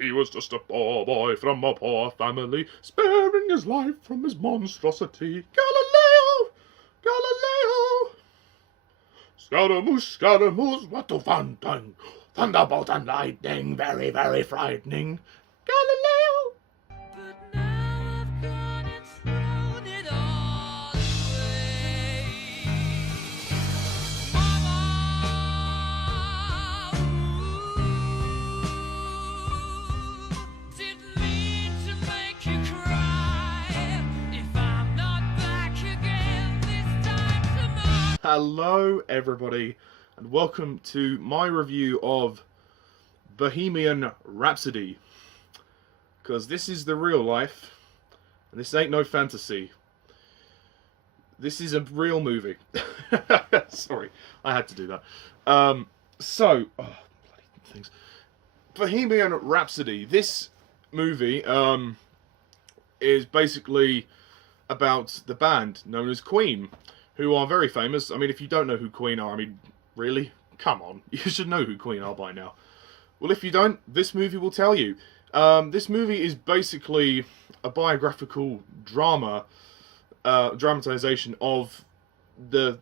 He was just a poor boy from a poor family, sparing his life from his monstrosity. Galileo! Galileo! Scaramouche, Scaramouche, what a fun thing! Thunderbolt and lightning, very, very frightening. Galileo! But now I've gone and thrown it all away. Mama, didn't mean to make you cry. If I'm not back again this time tomorrow. Hello, everybody, and welcome to my review of Bohemian Rhapsody. Because this is the real life, and this ain't no fantasy. This is a real movie. Sorry, I had to do that. Bloody things. Bohemian Rhapsody. This movie is basically about the band known as Queen, who are very famous. I mean, if you don't know who Queen are, I mean, really? Come on, you should know who Queen are by now. Well, if you don't, this movie will tell you. This movie is basically a biographical drama, dramatization of the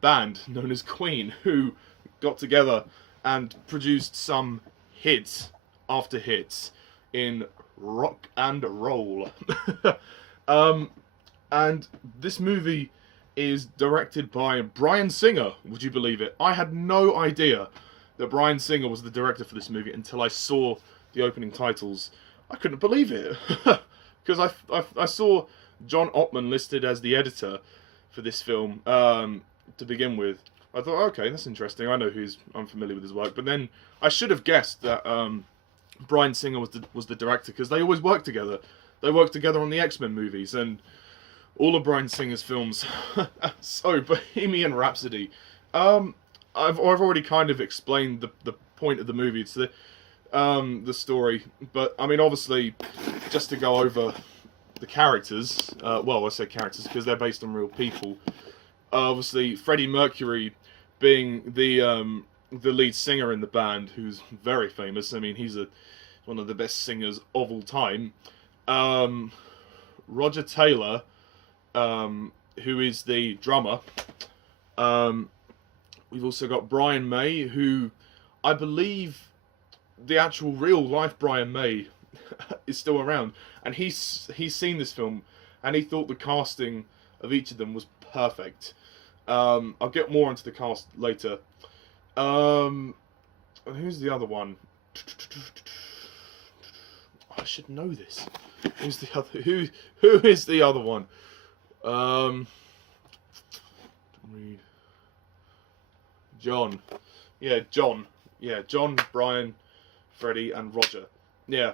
band known as Queen, who got together and produced some hits after hits in rock and roll. And this movie is directed by Bryan Singer. Would you believe it? I had no idea that Bryan Singer was the director for this movie until I saw the opening titles. I couldn't believe it because I saw John Ottman listed as the editor for this film to begin with. I thought, okay, that's interesting. I know I'm familiar with his work, but then I should have guessed that Bryan Singer was the director because they always work together. They worked together on the X-Men movies and all of Bryan Singer's films. So Bohemian Rhapsody. I've already kind of explained the point of the movie. It's the story, but I mean, obviously, just to go over the characters. Well, I say characters because they're based on real people. Obviously, Freddie Mercury being the lead singer in the band, who's very famous. I mean, he's one of the best singers of all time. Roger Taylor, who is the drummer. We've also got Brian May, who I believe the actual real life Brian May is still around, and he's seen this film and he thought the casting of each of them was perfect. I'll get more into the cast later. Who's the other one? I should know this. Who's the other? Who is the other one? Read. John. Yeah, John. Yeah, John, Brian, Freddie, and Roger. Yeah,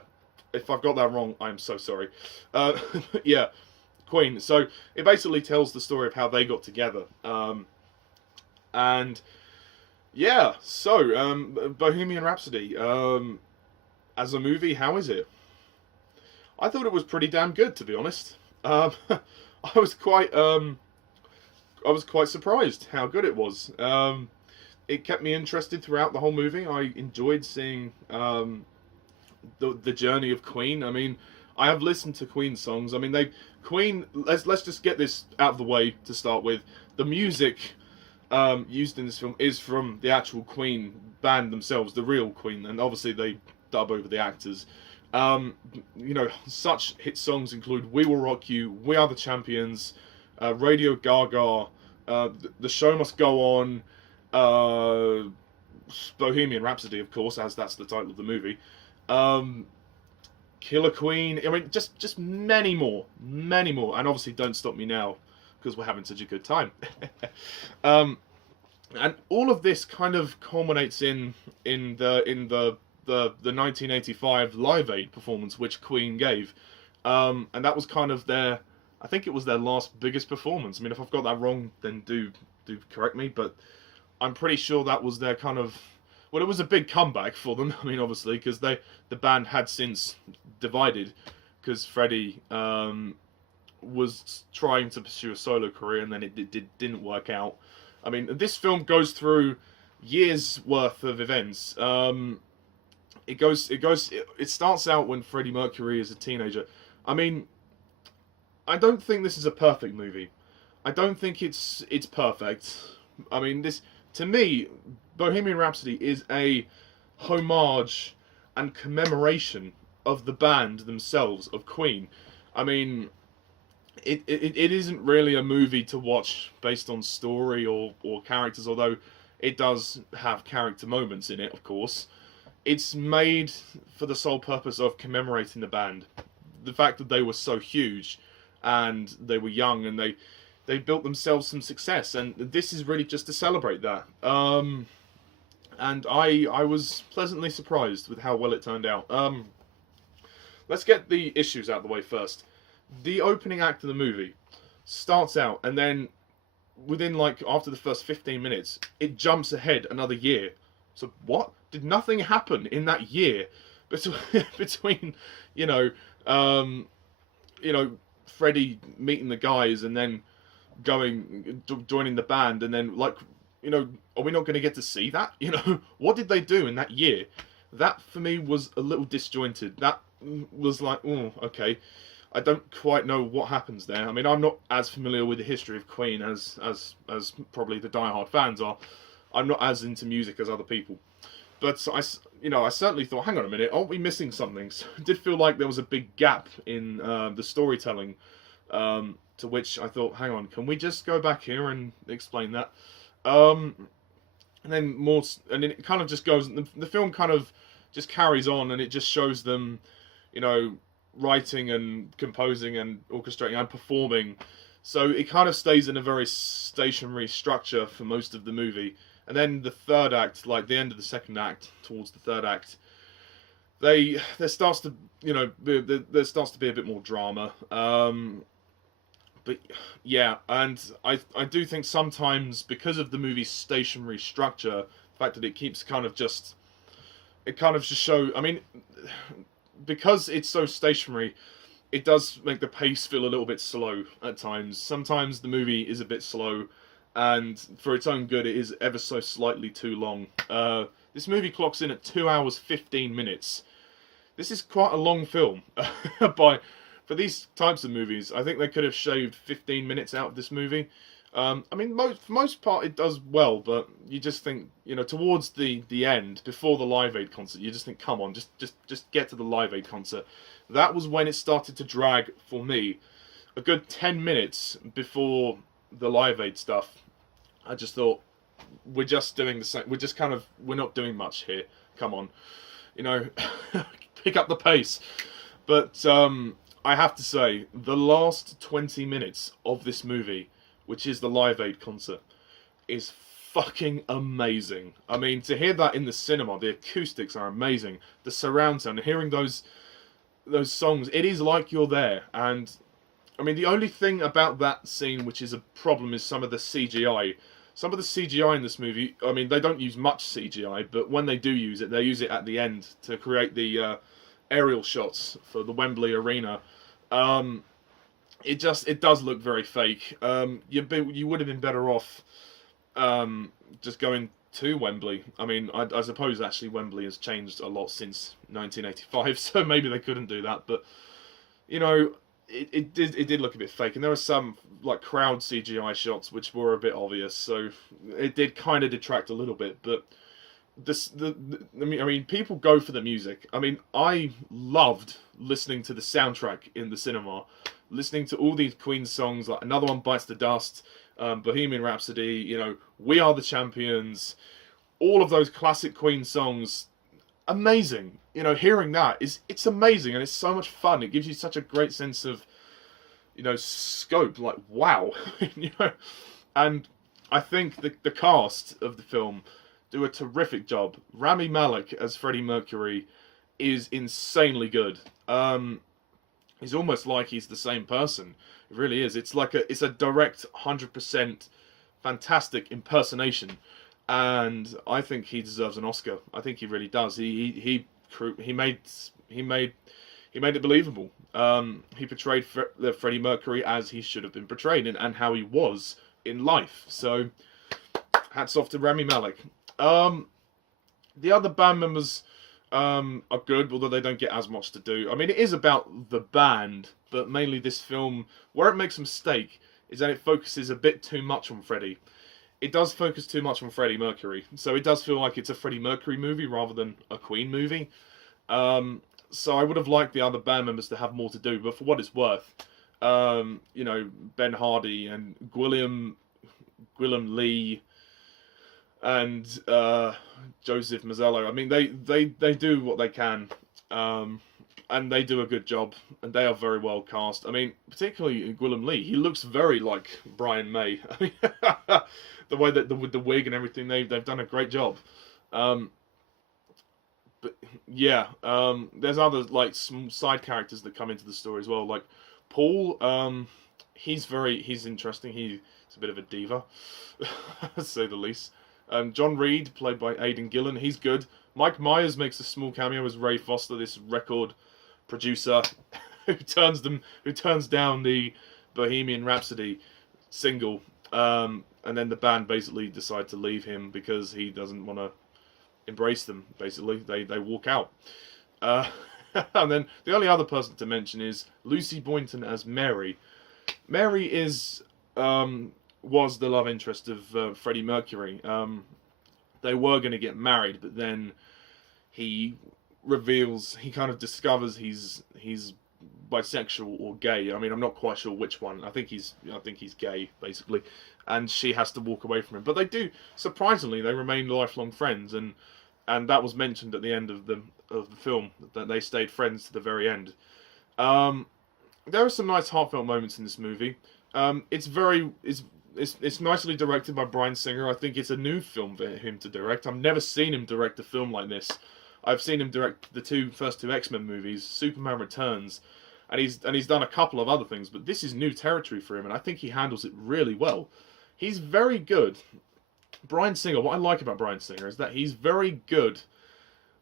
if I've got that wrong, I'm so sorry. Yeah, Queen. So it basically tells the story of how they got together. And yeah, so Bohemian Rhapsody. As a movie, how is it? I thought it was pretty damn good, to be honest. I was quite surprised how good it was. It kept me interested throughout the whole movie. I enjoyed seeing the journey of Queen. I mean, I have listened to Queen songs. I mean, Queen. Let's just get this out of the way to start with. The music used in this film is from the actual Queen band themselves, the real Queen, and obviously they dub over the actors. You know, such hit songs include "We Will Rock You," "We Are the Champions," "Radio Gaga," "The Show Must Go On." Bohemian Rhapsody, of course, as that's the title of the movie. Killer Queen. I mean, just many more, and obviously "Don't Stop Me Now" because we're having such a good time. And all of this kind of culminates in the 1985 Live Aid performance which Queen gave, and that was kind of I think it was their last biggest performance. I mean, if I've got that wrong, then do correct me, but I'm pretty sure that was their kind of... Well, it was a big comeback for them. I mean, obviously, because the band had since divided, because Freddie was trying to pursue a solo career, and then it didn't work out. I mean, this film goes through years worth of events. It starts out when Freddie Mercury is a teenager. I mean, I don't think this is a perfect movie. I don't think it's perfect. I mean, this to me, Bohemian Rhapsody is a homage and commemoration of the band themselves, of Queen. I mean, it isn't really a movie to watch based on story or characters, although it does have character moments in it, of course. It's made for the sole purpose of commemorating the band. The fact that they were so huge and they were young and they built themselves some success, and this is really just to celebrate that. And I was pleasantly surprised with how well it turned out. Let's get the issues out of the way first. The opening act of the movie starts out, and then within, like, after the first 15 minutes, it jumps ahead another year. So what? Did nothing happen in that year between Freddie meeting the guys and then joining the band, and then, like, are we not going to get to see that? What did they do in that year? That for me was a little disjointed. That was like, oh, okay. I don't quite know what happens there. I mean, I'm not as familiar with the history of Queen as probably the diehard fans are. I'm not as into music as other people. But I certainly thought, hang on a minute, aren't we missing something? So it did feel like there was a big gap in the storytelling, to which I thought, hang on, can we just go back here and explain that? And then it kind of just goes, the film kind of just carries on, and it just shows them, writing and composing and orchestrating and performing. So it kind of stays in a very stationary structure for most of the movie. And then the third act, like the end of the second act, towards the third act, there starts to be a bit more drama. But yeah, and I do think sometimes, because of the movie's stationary structure, the fact that it kind of just show. I mean, because it's so stationary, it does make the pace feel a little bit slow at times. Sometimes the movie is a bit slow, and for its own good, it is ever so slightly too long. This movie clocks in at 2 hours 15 minutes. This is quite a long film. For these types of movies, I think they could have shaved 15 minutes out of this movie. I mean, for most part, it does well, but you just think, towards the end, before the Live Aid concert, you just think, come on, just get to the Live Aid concert. That was when it started to drag for me. A good 10 minutes before the Live Aid stuff, I just thought, we're just doing the same. We're not doing much here. Come on, pick up the pace. But I have to say, the last 20 minutes of this movie, which is the Live Aid concert, is fucking amazing. I mean, to hear that in the cinema, the acoustics are amazing. The surround sound, hearing those songs, it is like you're there. And I mean, the only thing about that scene which is a problem is some of the CGI. Some of the CGI in this movie, I mean, they don't use much CGI, but when they do use it, they use it at the end to create the aerial shots for the Wembley Arena. It does look very fake. You would have been better off just going to Wembley. I mean, I suppose actually Wembley has changed a lot since 1985, so maybe they couldn't do that. But it did look a bit fake, and there were some like crowd CGI shots which were a bit obvious, so it did kind of detract a little bit. But I mean, people go for the music. I mean, I loved listening to the soundtrack in the cinema, listening to all these Queen songs, like Another One Bites the Dust, Bohemian Rhapsody, We Are the Champions, all of those classic Queen songs. Amazing. Hearing that it's amazing, and it's so much fun. It gives you such a great sense of, scope, like, wow. And I think the cast of the film do a terrific job. Rami Malek as Freddie Mercury is insanely good. He's almost like he's the same person. It really is. It's a direct 100% fantastic impersonation, and I think he deserves an Oscar. I think he really does. He made it believable. He portrayed Freddie Mercury as he should have been portrayed, and how he was in life. So, hats off to Rami Malek. The other band members, are good, although they don't get as much to do. I mean, it is about the band, but mainly this film, where it makes a mistake, is that it focuses a bit too much on Freddie. It does focus too much on Freddie Mercury, so it does feel like it's a Freddie Mercury movie rather than a Queen movie. So I would have liked the other band members to have more to do, but for what it's worth, you know, Ben Hardy and Gwilym Lee and Joseph Mazello. I mean, they do what they can, and they do a good job, and they are very well cast. I mean, particularly Gwilym Lee, he looks very like Brian May. I mean, the way that with the wig and everything, they've done a great job. But yeah, there's other like some side characters that come into the story as well. Like Paul, he's interesting. He's a bit of a diva, to say the least. John Reed, played by Aiden Gillen, he's good. Mike Myers makes a small cameo as Ray Foster, this record producer who turns down the Bohemian Rhapsody single, and then the band basically decide to leave him because he doesn't want to embrace them. Basically, they walk out. And then the only other person to mention is Lucy Boynton as Mary. Mary was the love interest of Freddie Mercury. They were going to get married, but then he kind of discovers he's bisexual or gay. I mean, I'm not quite sure which one. I think he's gay, basically, and she has to walk away from him. But they do, surprisingly, they remain lifelong friends, and that was mentioned at the end of the film, that they stayed friends to the very end. There are some nice heartfelt moments in this movie. It's nicely directed by Bryan Singer. I think it's a new film for him to direct. I've never seen him direct a film like this. I've seen him direct the first two X-Men movies, Superman Returns, and he's done a couple of other things, but this is new territory for him, and I think he handles it really well. He's very good. Bryan Singer, what I like about Bryan Singer is that he's very good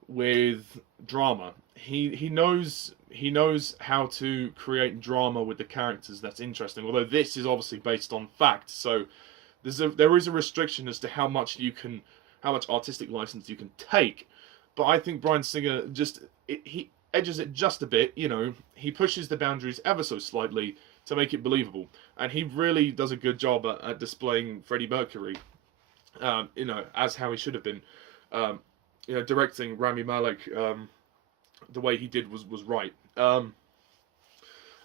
with drama. He knows how to create drama with the characters that's interesting. Although this is obviously based on fact, so there is a restriction as to how much artistic license you can take. But I think Bryan Singer he edges it just a bit. You know, he pushes the boundaries ever so slightly to make it believable, and he really does a good job at displaying Freddie Mercury. You know, as how he should have been. You know, directing Rami Malek the way he did was right. And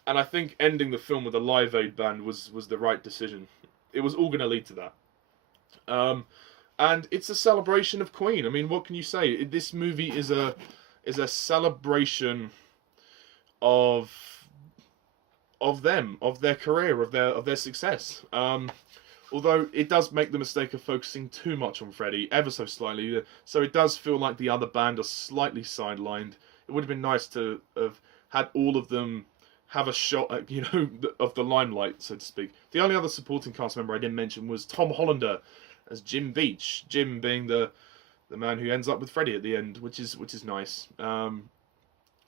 I think ending the film with a Live Aid band was the right decision. It was all going to lead to that. And it's a celebration of Queen. I mean, what can you say? This movie is a celebration of them, of their career, of their success. Although it does make the mistake of focusing too much on Freddie, ever so slightly. So it does feel like the other band are slightly sidelined. It would have been nice to have had all of them have a shot at, you know, of the limelight, so to speak. The only other supporting cast member I didn't mention was Tom Hollander as Jim Beach. Jim being the man who ends up with Freddie at the end, which is nice.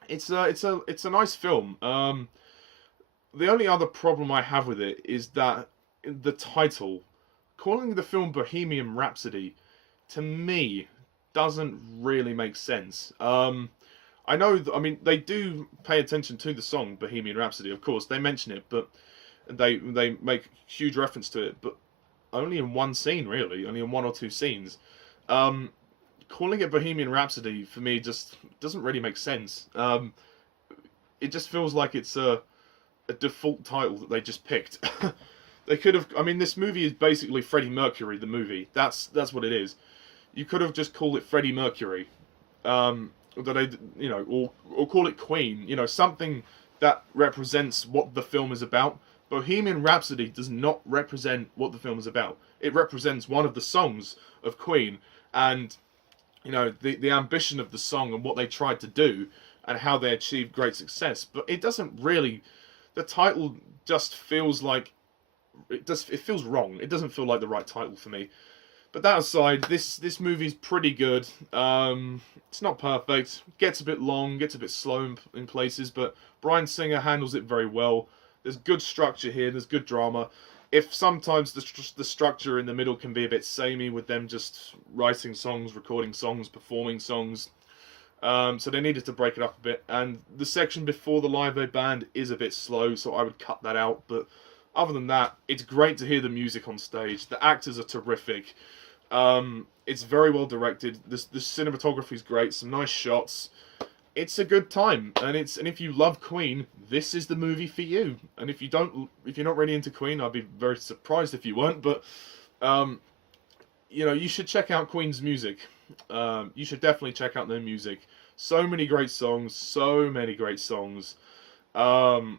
It's a nice film. The only other problem I have with it is that the title, calling the film Bohemian Rhapsody, to me doesn't really make sense. I know, I mean, they do pay attention to the song Bohemian Rhapsody, of course, they mention it, but they make huge reference to it, but only in one scene, really, only in one or two scenes. Calling it Bohemian Rhapsody, for me, just doesn't really make sense. It just feels like it's a default title that they just picked. They could have, I mean, this movie is basically Freddie Mercury, the movie. That's what it is. You could have just called it Freddie Mercury. Or call it Queen, you know, something that represents what the film is about. Bohemian Rhapsody does not represent what the film is about. It represents one of the songs of Queen, and, you know, the ambition of the song and what they tried to do and how they achieved great success. But it doesn't really, the title just feels like, it feels wrong. It doesn't feel like the right title for me. But that aside, this movie's pretty good. It's not perfect. Gets a bit long, gets a bit slow in places, but Bryan Singer handles it very well. There's good structure here. There's good drama. If sometimes the structure in the middle can be a bit samey with them just writing songs, recording songs, performing songs, So they needed to break it up a bit. And the section before the Live Aid Band is a bit slow, so I would cut that out. But other than that, it's great to hear the music on stage. The actors are terrific. It's very well directed. The cinematography is great. Some nice shots. It's a good time, and if you love Queen, this is the movie for you. And if you're not really into Queen, I'd be very surprised if you weren't. But you should check out Queen's music. You should definitely check out their music. So many great songs.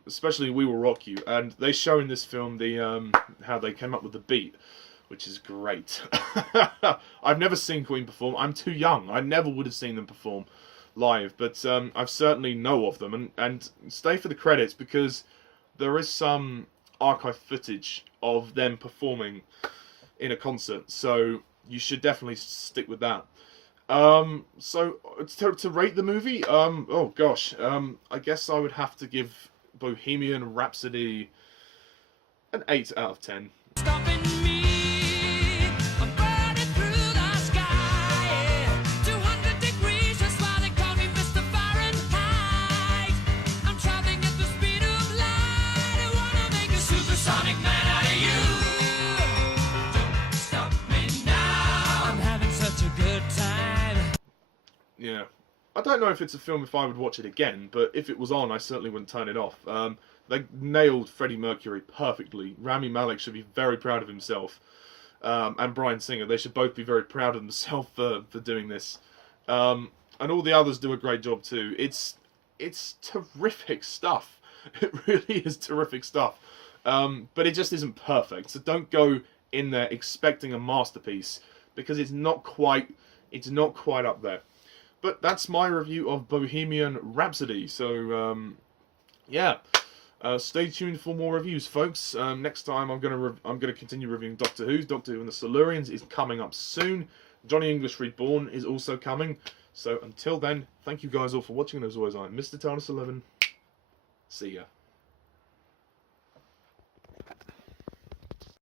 Especially "We Will Rock You," and they show in this film the how they came up with the beat, which is great. I've never seen Queen perform. I'm too young. I never would have seen them perform live, but I've certainly know of them, and stay for the credits because there is some archive footage of them performing in a concert, so you should definitely stick with that. So to rate the movie, oh gosh, I guess I would have to give Bohemian Rhapsody an 8 out of 10. Stopping me, I'm burning through the sky. 200 degrees, just why they call me Mr. Fahrenheit. I'm traveling at the speed of light. I wanna make a supersonic man out of you. Don't stop me now. I'm having such a good time. Yeah. I don't know if it's a film if I would watch it again, but if it was on, I certainly wouldn't turn it off. They nailed Freddie Mercury perfectly. Rami Malek should be very proud of himself. And Bryan Singer, they should both be very proud of themselves for doing this. And all the others do a great job too. It's terrific stuff. It really is terrific stuff. But it just isn't perfect. So don't go in there expecting a masterpiece, because it's not quite up there. But that's my review of Bohemian Rhapsody. So, yeah. Stay tuned for more reviews, folks. Next time I'm gonna continue reviewing Doctor Who. Doctor Who and the Silurians is coming up soon. Johnny English Reborn is also coming. So until then, thank you guys all for watching. And as always, I'm Mr. TARDIS11. See ya.